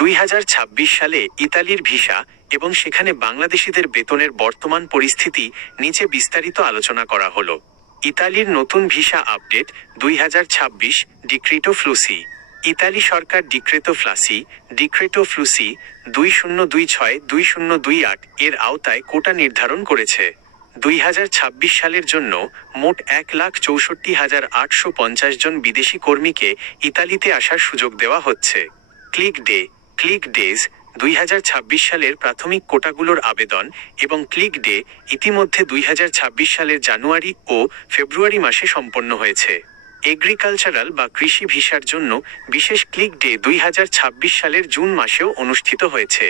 2026 সালে ইতালির ভিসা এবং সেখানে বাংলাদেশিদের বেতনের বর্তমান পরিস্থিতি নিচে বিস্তারিত আলোচনা করা হলো। ইতালির নতুন ভিসা আপডেট 2026 ডিক্রেটো ফ্লুসি। ইতালি সরকার ডিক্রেটো ফ্লুসি 2026-2028 এর আওতায় কোটা নির্ধারণ করেছে। 2026 সালের জন্য মোট 1,64,850 জন বিদেশি কর্মীকে ইতালিতে আসার সুযোগ দেওয়া হচ্ছে। ক্লিক ডেজ 2026 সালের প্রাথমিক কোটাগুলোর আবেদন এবং ক্লিক ডে ইতিমধ্যে 2026 সালের জানুয়ারি ও ফেব্রুয়ারি মাসে সম্পন্ন হয়েছে। এগ্রিকালচারাল বা কৃষি ভিসার জন্য বিশেষ ক্লিক ডে 2026 সালের জুন মাসেও অনুষ্ঠিত হয়েছে।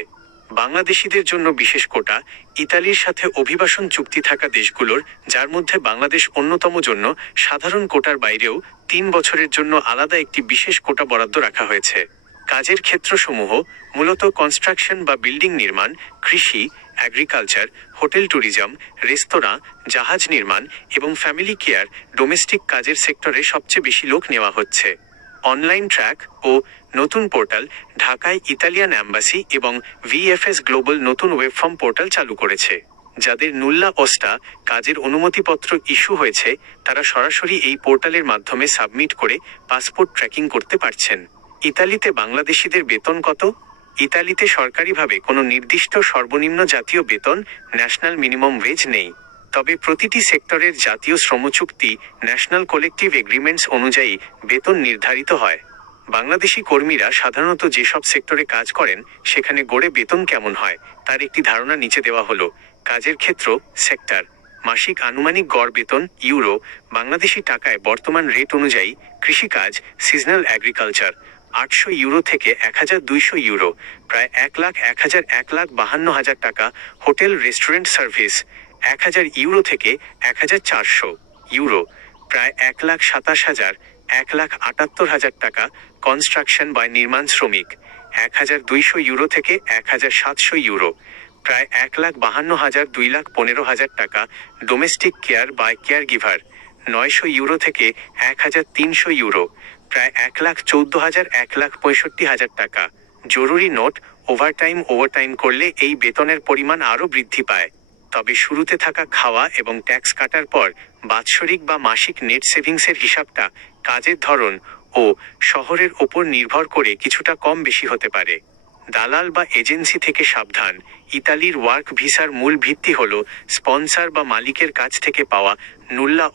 বাংলাদেশিদের জন্য বিশেষ কোটা ইতালির সাথে অভিবাসন চুক্তি থাকা দেশগুলোর, যার মধ্যে বাংলাদেশ অন্যতম, জন্য সাধারণ কোটার বাইরেও 3 বছরের জন্য আলাদা একটি বিশেষ কোটা বরাদ্দ রাখা হয়েছে। কাজের ক্ষেত্রসমূহ মূলত কনস্ট্রাকশন বা বিল্ডিং নির্মাণ, কৃষি, এগ্রিকালচার, হোটেল ট্যুরিজম, রেস্তোরাঁ, জাহাজ নির্মাণ এবং ফ্যামিলি কেয়ার, ডোমেস্টিক কাজের সেক্টরে সবচেয়ে বেশি লোক নেওয়া হচ্ছে। অনলাইন ট্র্যাক ও নতুন পোর্টাল ঢাকায় ইতালিয়ান অ্যাম্বাসি এবং ভিএফএস গ্লোবাল নতুন ওয়েবফর্ম পোর্টাল চালু করেছে। যাদের নুল্লা ওস্টা কাজের অনুমতিপত্র ইস্যু হয়েছে তারা সরাসরি এই পোর্টালের মাধ্যমে সাবমিট করে পাসপোর্ট ট্র্যাকিং করতে পারছেন। ইতালিতে বাংলাদেশিদের বেতন কত? ইতালিতে সরকারিভাবে কোনো নির্দিষ্ট সর্বনিম্ন জাতীয় বেতন, ন্যাশনাল মিনিমাম ওয়েজ নেই। তবে প্রতিটি সেক্টরের জাতীয় শ্রমচুক্তি, ন্যাশনাল কালেক্টিভ এগ্রিমেন্টস অনুযায়ী বেতন নির্ধারিত হয়। বাংলাদেশি কর্মীরা সাধারণত যেসব সেক্টরে কাজ করেন সেখানে গড়ে বেতন কেমন হয় তার একটি ধারণা নিচে দেওয়া হলো। কাজের ক্ষেত্র, সেক্টর, মাসিক আনুমানিক গড় বেতন ইউরো, বাংলাদেশি টাকায় বর্তমান রেট অনুযায়ী। কৃষিকাজ, সিজনাল এগ্রিকালচার 800 ইউরো থেকে 1200 ইউরো, প্রায় 1,01,52,000 টাকা। হোটেল রেস্টুরেন্ট সার্ভিস 1000 ইউরো থেকে 1400 ইউরো, প্রায় 1,27,000 1,78,000 টাকা। কনস্ট্রাকশন বা নির্মাণ শ্রমিক 1,200 ইউরো থেকে 1,700 ইউরো, প্রায় 1,52,000 2,15,000 টাকা। ডোমেস্টিক কেয়ার বা কেয়ার গিভার 900 ইউরো থেকে 1,300 ইউরো, প্রায় 1,14,000 1,65,000 টাকা। জরুরি নোট, ওভারটাইম করলে এই বেতনের পরিমাণ আরও বৃদ্ধি পায়। তবে শুরুতে থাকা খাওয়া এবং ট্যাক্স কাটার পর বাৎসরিক বা মাসিক নেট সেভিংসের হিসাবটা কাজের ধরন ও শহরের ওপর নির্ভর করে কিছুটা কম বেশি হতে পারে। দালাল বা এজেন্সি থেকে সাবধান। ইতালির ওয়ার্ক ভিসার মূল ভিত্তি হল স্পন্সর বা মালিকের কাছ থেকে পাওয়া নুল্লা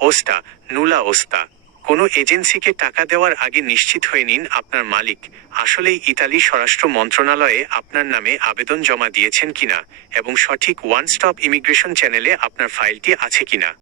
ওস্তা। কোনো এজেন্সিকে টাকা দেওয়ার আগে নিশ্চিত হয়ে নিন আপনার মালিক আসলেই ইতালি স্বরাষ্ট্র মন্ত্রণালয়ে আপনার নামে আবেদন জমা দিয়েছেন কিনা এবং সঠিক ওয়ান স্টপ ইমিগ্রেশন চ্যানেলে আপনার ফাইলটি আছে কিনা।